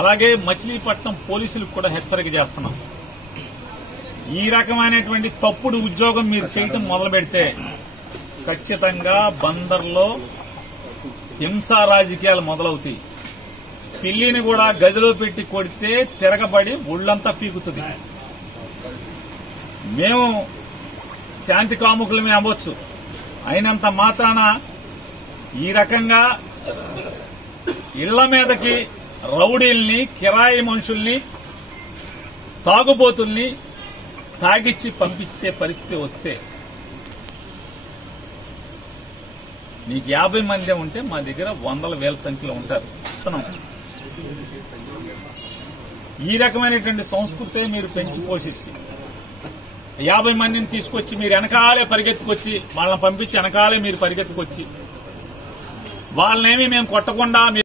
అలాగే మచిలీపట్నం పోలీసులకు కూడా హెచ్చరిక చేస్తున్నాం. ఈ రకమైనటువంటి తప్పుడు ఉద్యోగం మీరు చేయటం మొదలు పెడితే ఖచ్చితంగా బందర్లో హింసా రాజకీయాలు మొదలవుతాయి. పిల్లిని కూడా గదిలో పెట్టి కొడితే తిరగబడి ఒళ్లంతా పీకుతుంది. మేము శాంతి కాముకులమే అవ్వచ్చు, అయినంత మాత్రాన ఈ రకంగా ఇళ్ల మీదకి రౌడీల్ని, కిరాయి మనుషుల్ని, తాగుబోతుల్ని తాగిచ్చి పంపించే పరిస్థితి వస్తే నీకు 50 మంది ఉంటే మా దగ్గర వందల వేల సంఖ్యలో ఉంటారు. ఈ రకమైనటువంటి సంస్కృతే మీరు పెంచి పోషించి 50 మందిని తీసుకొచ్చి మీరు వెనకాలే పరిగెత్తుకొచ్చి వాళ్ళని పంపించి వెనకాలే మీరు పరిగెత్తుకొచ్చి వాళ్ళనేమి మేము కొట్టకుండా